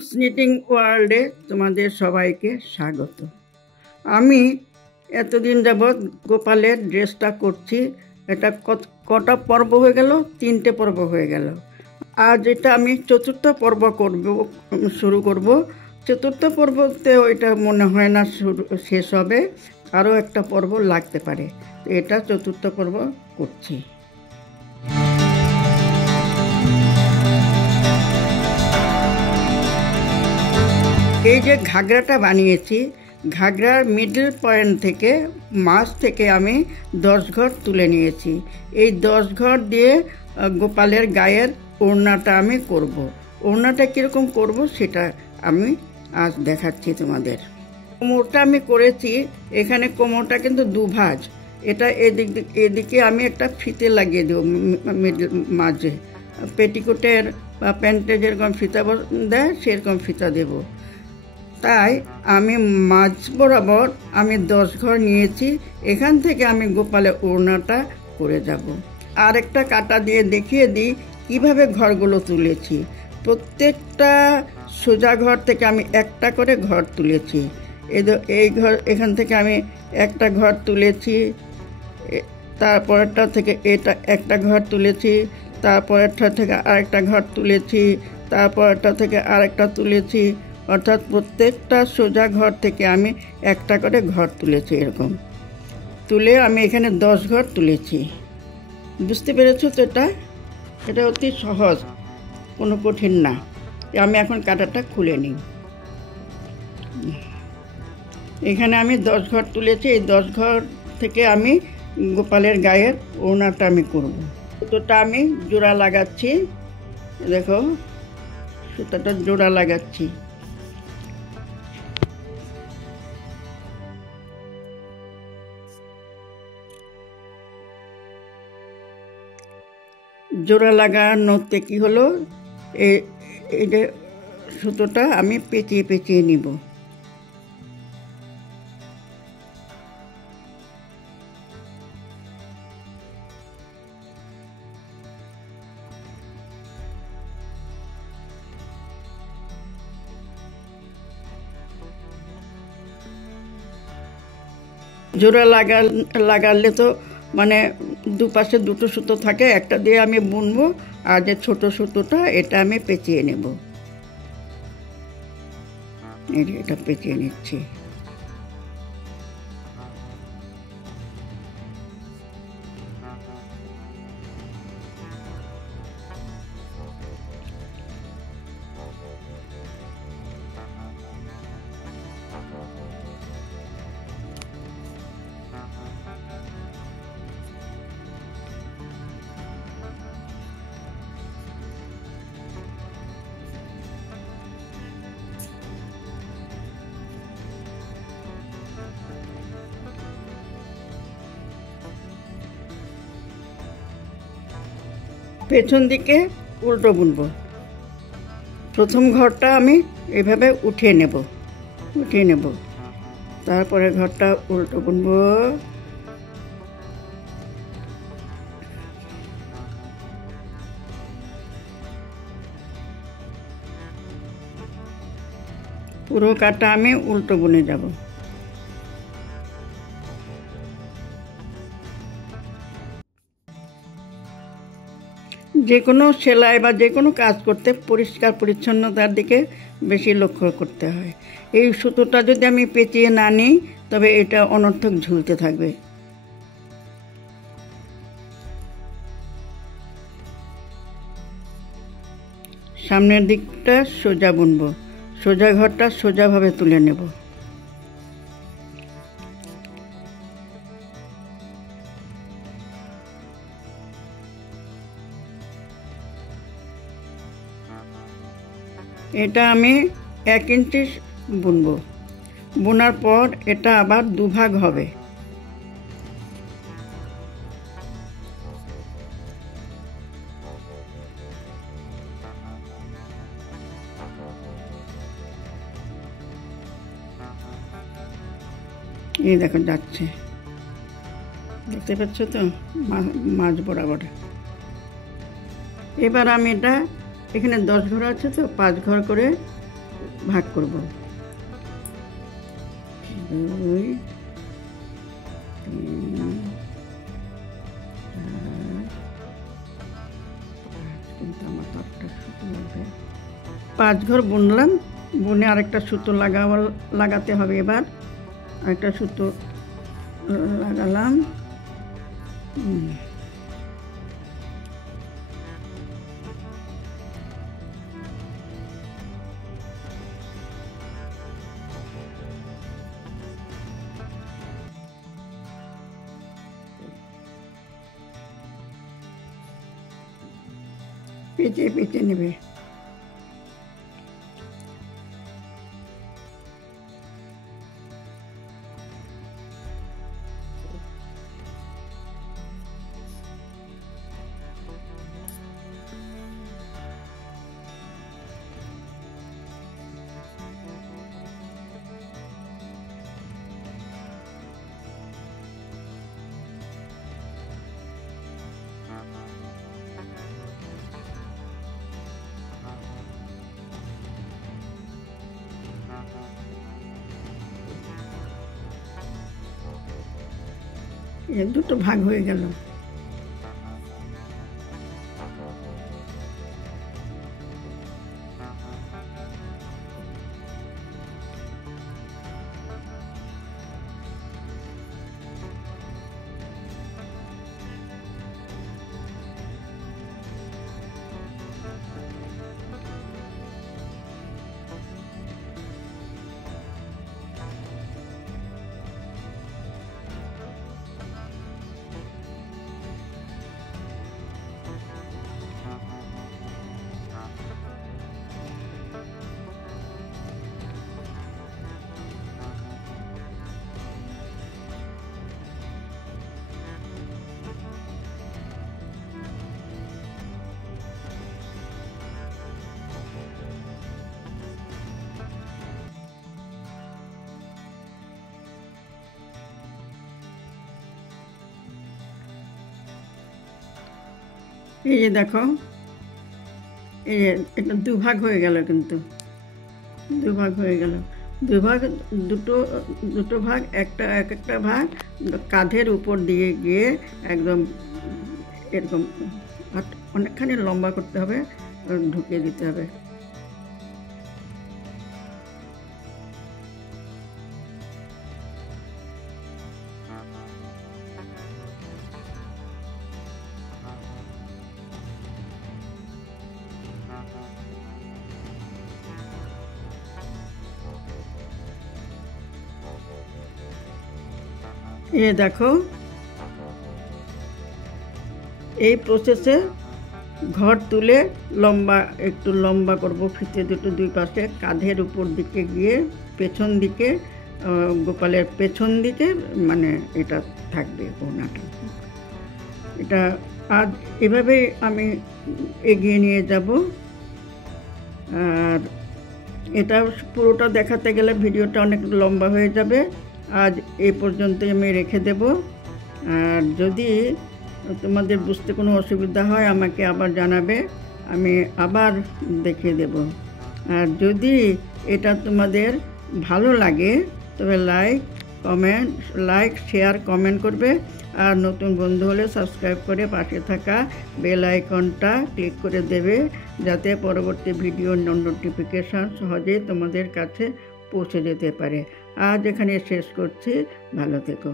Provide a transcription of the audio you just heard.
Moms knitting ওয়ার্ল্ডে তোমাদের সবাইকে স্বাগত। আমি এতদিন যাবৎ গোপালের ড্রেসটা করছি। এটা কটা পর্ব হয়ে গেল? 3টে পর্ব হয়ে গেল। আজ এটা আমি চতুর্থ পর্ব শুরু করব। চতুর্থ পর্বতেও এটা মনে হয় না শেষ হবে, আরও একটা পর্ব লাগতে পারে। এটা চতুর্থ পর্ব করছি। এই যে ঘাগরাটা বানিয়েছি, ঘাগরার মিডল পয়েন্ট থেকে মাছ থেকে আমি 10 ঘর তুলে নিয়েছি। এই 10 ঘর দিয়ে গোপালের গায়ের ওড়নাটা আমি করব। ওড়নাটা কীরকম করব সেটা আমি আজ দেখাচ্ছি তোমাদের। কোমরটা আমি করেছি, এখানে কোমরটা কিন্তু দুভাঁজ। এটা এদিকে আমি একটা ফিতে লাগিয়ে দেবো মিডল মাঝে। পেটিকোটের বা প্যান্টে যেরকম ফিতা দেয় সেরকম ফিতা দেব। তাই আমি মাঝ বরাবর আমি 10 ঘর নিয়েছি। এখান থেকে আমি গোপালের ওড়নাটা করে যাব। আর একটা কাটা দিয়ে দেখিয়ে দিই কিভাবে ঘরগুলো তুলেছি। প্রত্যেকটা সোজা ঘর থেকে আমি একটা করে ঘর তুলেছি। এই ঘর এখান থেকে আমি একটা ঘর তুলেছি, তারপরেরটা থেকে এটা একটা ঘর তুলেছি, তারপরেরটা থেকে আরেকটা ঘর তুলেছি, তারপরেরটা থেকে আরেকটা তুলেছি। অর্থাৎ প্রত্যেকটা সোজা ঘর থেকে আমি একটা করে ঘর তুলেছি। এরকম তুলে আমি এখানে 10 ঘর তুলেছি। বুঝতে পেরেছো তো? এটা অতি সহজ, কোনো কঠিন না। আমি এখন কাঁটাটা খুলে নিই। এখানে আমি 10 ঘর তুলেছি। এই 10 ঘর থেকে আমি গোপালের গায়ের ওড়নাটা আমি করব। সুতোটা আমি জোড়া লাগাচ্ছি। দেখো, সুতোটা জোড়া লাগাচ্ছি। জোড়া লাগানোতে কি হলো, এই যে সুতোটা আমি পেঁচিয়ে পেঁচিয়ে নিব। জোড়া লাগালে তো মানে দুপাশে দুটো সুতো থাকে, একটা দিয়ে আমি বুনবো, আর যে ছোট সুতোটা এটা আমি পেঁচিয়ে নেব। এটা পেঁচিয়ে নিচ্ছি। পেছন দিকে উল্টো বুনবো। প্রথম ঘরটা আমি এভাবে উঠিয়ে নেব, তারপরে ঘরটা উল্টো বুনবো। পুরো কাটা আমি উল্টো বুনে যাব। যে কোনো সেলাই বা যে কোনো কাজ করতে পরিষ্কার পরিচ্ছন্নতার দিকে বেশি লক্ষ্য করতে হয়। এই সুতোটা যদি আমি পেঁচিয়ে না নিই তবে এটা অনর্থক ঝুলতে থাকবে। সামনের দিকটা সোজা বুনবো, সোজা ঘরটা সোজাভাবে তুলে নেব। এটা আমি 1 ইঞ্চি বুনবো। বোনার পর এটা আবার দুভাগ হবে। এই দেখো যাচ্ছে, দেখতে পাচ্ছ তো মাঝ বরাবর। এবার আমি এটা এখানে 10 ঘর আছে তো 5 ঘর করে ভাগ করব। 2 3 4 কিন্তু আমার তো একটা সুতো লাগবে। 5 ঘর বুনলাম, বুনে আরেকটা সুতো লাগাতে হবে। এবার আরেকটা সুতো লাগালাম। পেঁচে পেঁচে নেবে। দুটো ভাগ হয়ে গেল। এই যে দেখো, এই যে এটা দুভাগ হয়ে গেল, কিন্তু দুভাগ হয়ে গেল। দুটো ভাগ, একটা ভাগ কাঁধের উপর দিয়ে গিয়ে একদম এরকম অনেকখানি লম্বা করতে হবে, ঢুকিয়ে দিতে হবে। এ দেখো, এই প্রসেসে ঘর তুলে একটু লম্বা করব ফিতে দুটো দুই পাশে, কাঁধের উপর দিকে গিয়ে পেছন দিকে, গোপালের পেছন দিকে মানে এটা থাকবে ওড়নাটা। এটা আজ এভাবে আমি এগিয়ে নিয়ে যাব। আর এটা পুরোটা দেখাতে গেলে ভিডিওটা অনেক লম্বা হয়ে যাবে। আজ এই পর্যন্তই আমি রেখে দেব। আর যদি তোমাদের বুঝতে কোনো অসুবিধা হয় আমাকে আবার জানাবে, আমি আবার দেখিয়ে দেব। আর যদি এটা তোমাদের ভালো লাগে তবে লাইক শেয়ার কমেন্ট করবে। আর নতুন বন্ধু হলে সাবস্ক্রাইব করে পাশে থাকা বেল আইকনটা ক্লিক করে দেবে, যাতে পরবর্তী ভিডিওর নোটিফিকেশান সহজেই তোমাদের কাছে পৌঁছে যেতে পারে। আজ এখানে শেষ করছি, ভালো থেকো।